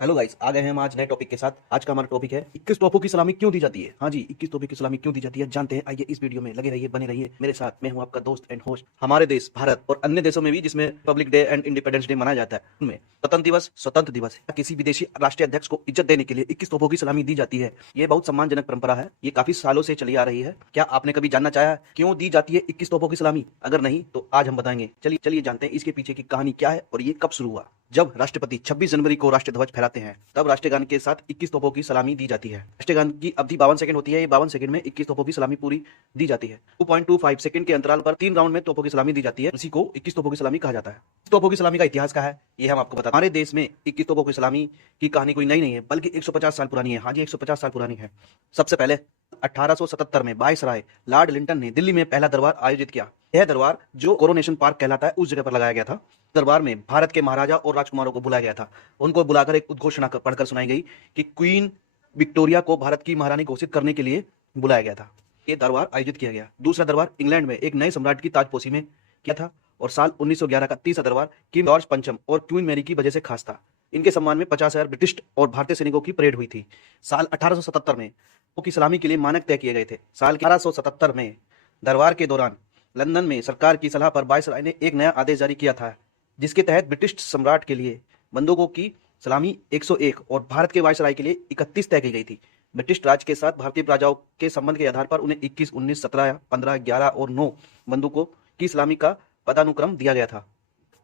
Hello guys, आ गए हैं हम आज नए टॉपिक के साथ। आज का हमारा टॉपिक है 21 तोपों की सलामी क्यों दी जाती है। हाँ जी, 21 तोपों की सलामी क्यों दी जाती है जानते हैं। आइए इस वीडियो में लगे रहिए, बने रहिए मेरे साथ। मैं हूं आपका दोस्त एंड होस्ट। हमारे देश भारत और अन्य देशों में भी जिसमें Republic day and independence day मनाया जाता है, उनमें स्वतंत्र दिवस या किसी विदेशी राष्ट्रीय अध्यक्ष को इज्जत देने के लिए 21 तोपों की सलामी दी जाती है। ये बहुत सम्मानजनक परंपरा है। ये काफी सालों से चली आ रही है। क्या आपने कभी जानना चाहा क्यों दी जाती है 21 तोपों की सलामी? अगर नहीं तो आज हम बताएंगे। चलिए जानते हैं इसके पीछे की कहानी क्या है और ये कब शुरू हुआ। जब राष्ट्रपति 26 जनवरी को राष्ट्र ध्वज फहराते हैं, तब राष्ट्रीय गान के साथ 21 तोपों की सलामी दी जाती है। राष्ट्रीय गान की अवधि 52 सेकंड होती है। ये 52 सेकंड में 21 तोपों की सलामी पूरी दी जाती है। 2.25 सेकंड के अंतराल पर 3 राउंड में तोपों की सलामी दी जाती है। इसी को 21 तोपों की सलामी कहा जाता है। तोपों की सलामी का इतिहास क्या है, ये हम आपको बताते हैं। हमारे देश में 21 तोपों की सलामी की कहानी कोई नई नहीं है, बल्कि 150 साल पुरानी है। हाँ जी, 150 साल पुरानी है। सबसे पहले 1877 में वायसराय लॉर्ड लिंटन ने दिल्ली में पहला दरबार आयोजित किया। यह दरबार, जो कोरोनेशन पार्क कहलाता है, उस जगह पर लगाया गया था। दरबार में भारत के महाराजा और राजकुमारों को बुलाया गया था। उनको बुलाकर एक उद्घोषणा पढ़कर सुनाई गई कि क्वीन विक्टोरिया को भारत की महारानी घोषित करने के लिए बुलाया गया था। ये दरबार आयोजित किया गया। दूसरा दरबार इंग्लैंड में एक नए सम्राट की ताजपोशी में किया था। और साल 1911 का तीसरा दरबार किंग जॉर्ज पंचम और क्वीन मैरी की वजह से खास था। इनके सम्मान में 50,000 ब्रिटिश और भारतीय सैनिकों की परेड हुई थी। साल 1877 में की सलामी के लिए मानक तय किए गए थे। साल 1877 में दरबार के दौरान लंदन में सरकार की सलाह पर वायसराय ने एक नया आदेश जारी किया था, जिसके तहत ब्रिटिश सम्राट के लिए बंदूकों की सलामी 101 और भारत के वायसराय के लिए 31 तय की गई थी। ब्रिटिश राज के साथ भारतीय प्रजाओं के संबंध के आधार पर उन्हें 21, 19, 17, 15, 11 और 9 बंदूकों की सलामी का पदानुक्रम दिया गया था।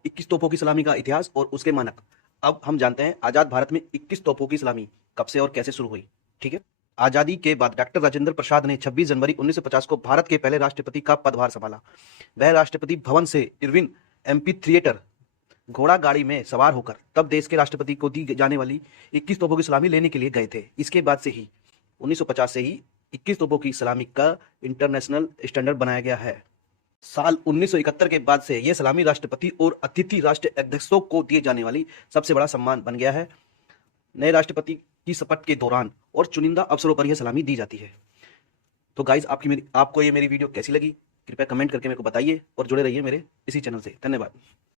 21 तोपों की सलामी का इतिहास और उसके मानक। अब हम जानते हैं आजाद भारत में 21 तोपों की सलामी कब से और कैसे शुरू हुई। ठीक है। आजादी के बाद डॉक्टर राजेंद्र प्रसाद ने 26 जनवरी 1950 को भारत के पहले राष्ट्रपति का पदभार संभाला। वह राष्ट्रपति भवन से इरविन एम्पी थिएटर घोड़ा गाड़ी में सवार होकर तब देश के राष्ट्रपति को दी जाने वाली 21 तोपों की सलामी लेने के लिए गए थे। इसके बाद से ही 1950 से ही 21 तोपों की सलामी का इंटरनेशनल स्टैंडर्ड बनाया गया है। साल 1971 के बाद से यह सलामी राष्ट्रपति और अतिथि राष्ट्रीय अध्यक्षों को दिए जाने वाली सबसे बड़ा सम्मान बन गया है। नए राष्ट्रपति की शपथ के दौरान और चुनिंदा अवसरों पर यह सलामी दी जाती है। तो गाइज, आपको ये मेरी वीडियो कैसी लगी, कृपया कमेंट करके मेरे को बताइए और जुड़े रहिए मेरे इसी चैनल से। धन्यवाद।